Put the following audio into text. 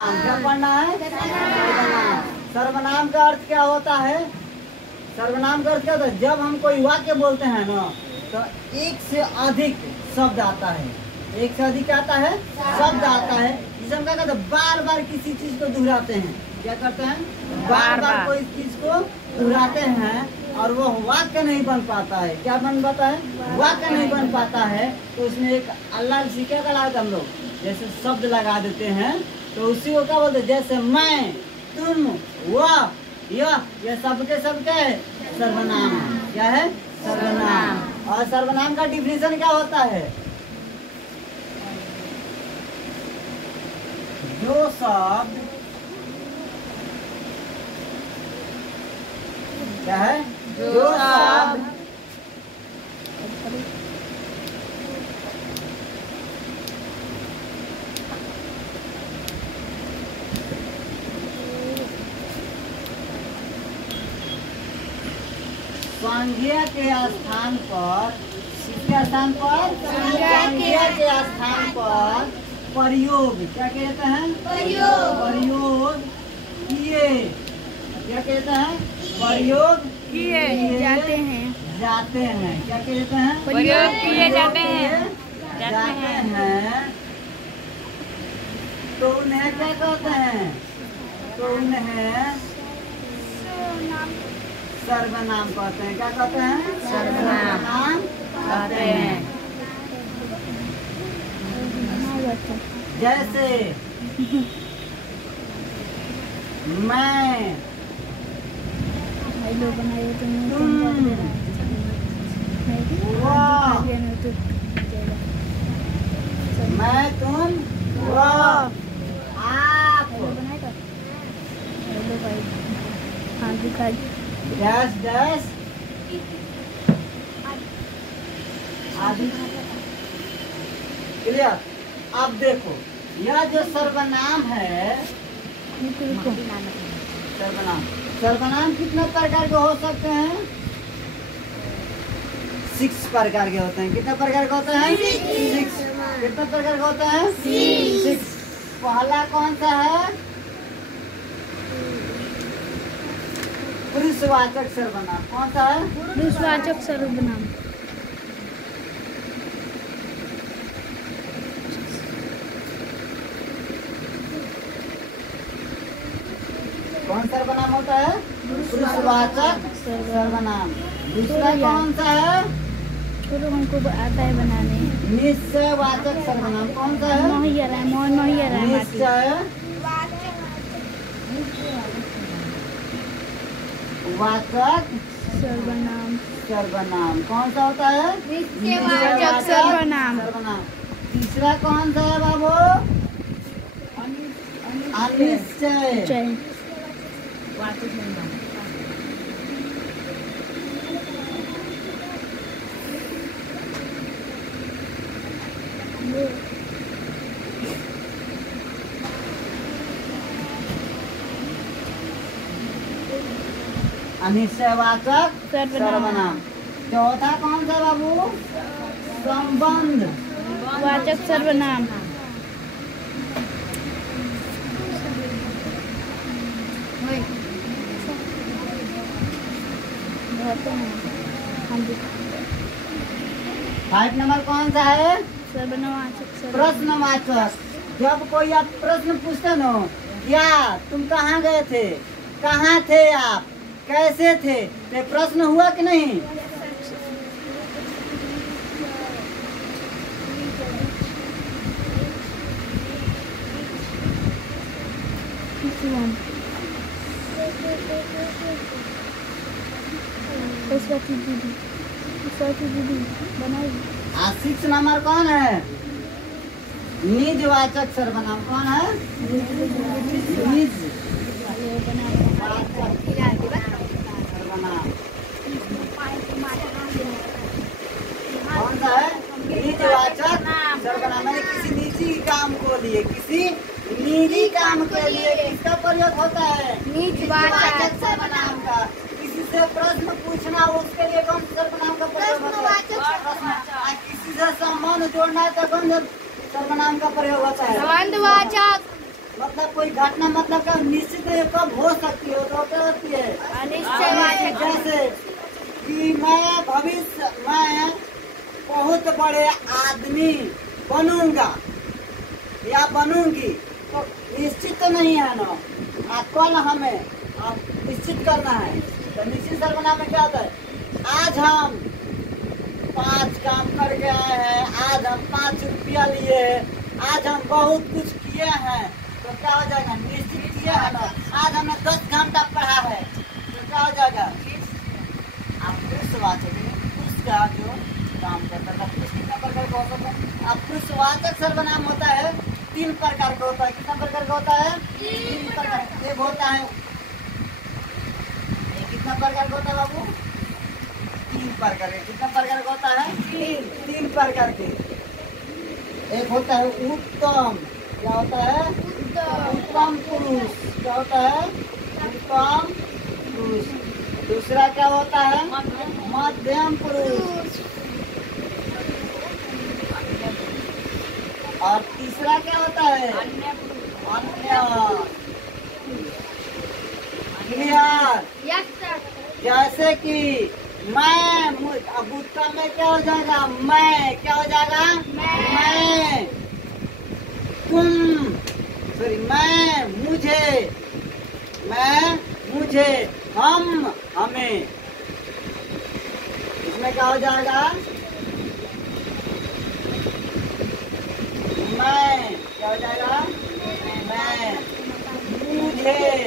क्या पढ़ना है? सर्वनाम। सर्वनाम का अर्थ क्या होता है? सर्वनाम का अर्थ क्या होता है? जब हम कोई वाक्य बोलते हैं ना तो एक से अधिक शब्द आता है। एक से अधिक आता है शब्द आता है, जिसे हम क्या कहते हैं, बार बार किसी चीज को दोहराते हैं। क्या करते हैं? बार बार कोई चीज को दोहराते हैं और वो वाक्य नहीं बन पाता है। क्या बन पाता है? वाक्य नहीं बन पाता है। तो उसमें एक अलग से क्या लगाते हम लोग, जैसे शब्द लगा देते हैं तो उसी को क्या बोलते हैं? जैसे मैं, तुम, वह, यह सबके सबके सर्वनाम है। क्या है? सर्वनाम। और सर्वनाम का डिफिनेशन क्या होता है? जो शब्द क्या है? जो शब्द संज्ञा के स्थान पर, किसके स्थान पर? संज्ञा के स्थान पर प्रयोग, क्या कहते हैं? प्रयोग किए। क्या कहते हैं? प्रयोग किए जाते हैं। क्या कहते हैं? प्रयोग किए जाते हैं। तो उन्हें क्या कहते हैं? तो उन्हें सर्वनाम कहते हैं। क्या कहते हैं? सर्वनाम कहते हैं। जैसे मैं, तुम, वह, मैं, तुम, वह, आप, डैश डैश आदि। क्लियर? अब देखो, यह जो सर्वनाम है, सर्वनाम कितने प्रकार के हो सकते हैं? 6 प्रकार के होते हैं। कितने प्रकार के होते हैं? 6। कितने प्रकार के होते हैं? 6। पहला कौन सा है? पुरुषवाचक सर्वनाम। कौन सा है? पुरुषवाचक सर्वनाम। कौन सर्वनाम होता है? पुरुषवाचक सर्वनाम। दूसरा कौन सा है? छोटो हमको आता है बनाने। निश्चयवाचक सर्वनाम। कौन सा है? निश्चय वाचक सर्वनाम। कौन सा होता है? निश्चयवाचक सर्वनाम। तीसरा कौन सा है बाबू? अनिश्चय। अनिश्चयवाचक सर्वनाम। चौथा कौन सा बाबू? संबंध वाचक सर्वनाम। फाइव नंबर कौन सा है? सर्वनामवाचक। प्रश्नवाचक। जब कोई आप प्रश्न पूछते न, क्या तुम कहाँ गए थे, कहाँ थे आप, कैसे थे, तो प्रश्न हुआ कि नहीं? बनाइए। 6 नंबर कौन है? निजवाचक सर्वनाम। कौन है? निज सर्वनाम। कौन सा है? निजवाचक सर्वनाम। मैंने किसी निजी काम को लिए, किसी निजी काम के लिए किसका प्रयोग होता है? निजवाचक सर्वनाम का। किसी से प्रश्न पूछना, उसके लिए कौन सर्वनाम का प्रयोग होता है? किसी से संबंध जोड़ना है तो कौन सर्वनाम का प्रयोग होता है? संबंधवाचक। मतलब कोई घटना मतलब का निश्चित है, कब हो सकती है तो क्या होती है अनिश्चयवाचक। जैसे कि मैं भविष्य मैं बहुत बड़े आदमी बनूंगा या बनूंगी, तो निश्चित तो नहीं है ना। कल हमें निश्चित करना है, तो निश्चित सर्वनाम में क्या होता है? आज हम 5 काम करके आए हैं, आज हम 5 रुपया लिए हैं, आज हम बहुत कुछ किए हैं, तो क्या हो जाएगा? निश्चित किए है ना। आज हमने 10 घंटा पढ़ा है, तो क्या हो जाएगा? आप पुरुषवाचक का जो काम करता है। पुरुष कितने प्रकार का होता है? अब पुरुषवाचक सर्वनाम होता है 3 प्रकार का होता है। कितना प्रकार का होता है? 3 प्रकार का। एक होता है, ये कितना प्रकार का होता है बाबू? 3 प्रकार के। कितना प्रकार का होता है? 3 प्रकार के। एक होता है उत्तम। क्या होता है? उत्तम पुरुष। क्या होता है? उत्तम पुरुष। दूसरा क्या होता है? मध्यम पुरुष। और तीसरा क्या होता है? अन्य। क्लियर? जैसे कि मैं, अब उत्तम में क्या हो जाएगा? मैं। क्या हो जाएगा? मैं। तुम, सॉरी, मैं, मुझे, मैं, मुझे, हम, हमें। इसमें क्या हो जाएगा? मैं। क्या हो जाएगा? मैं, मुझे,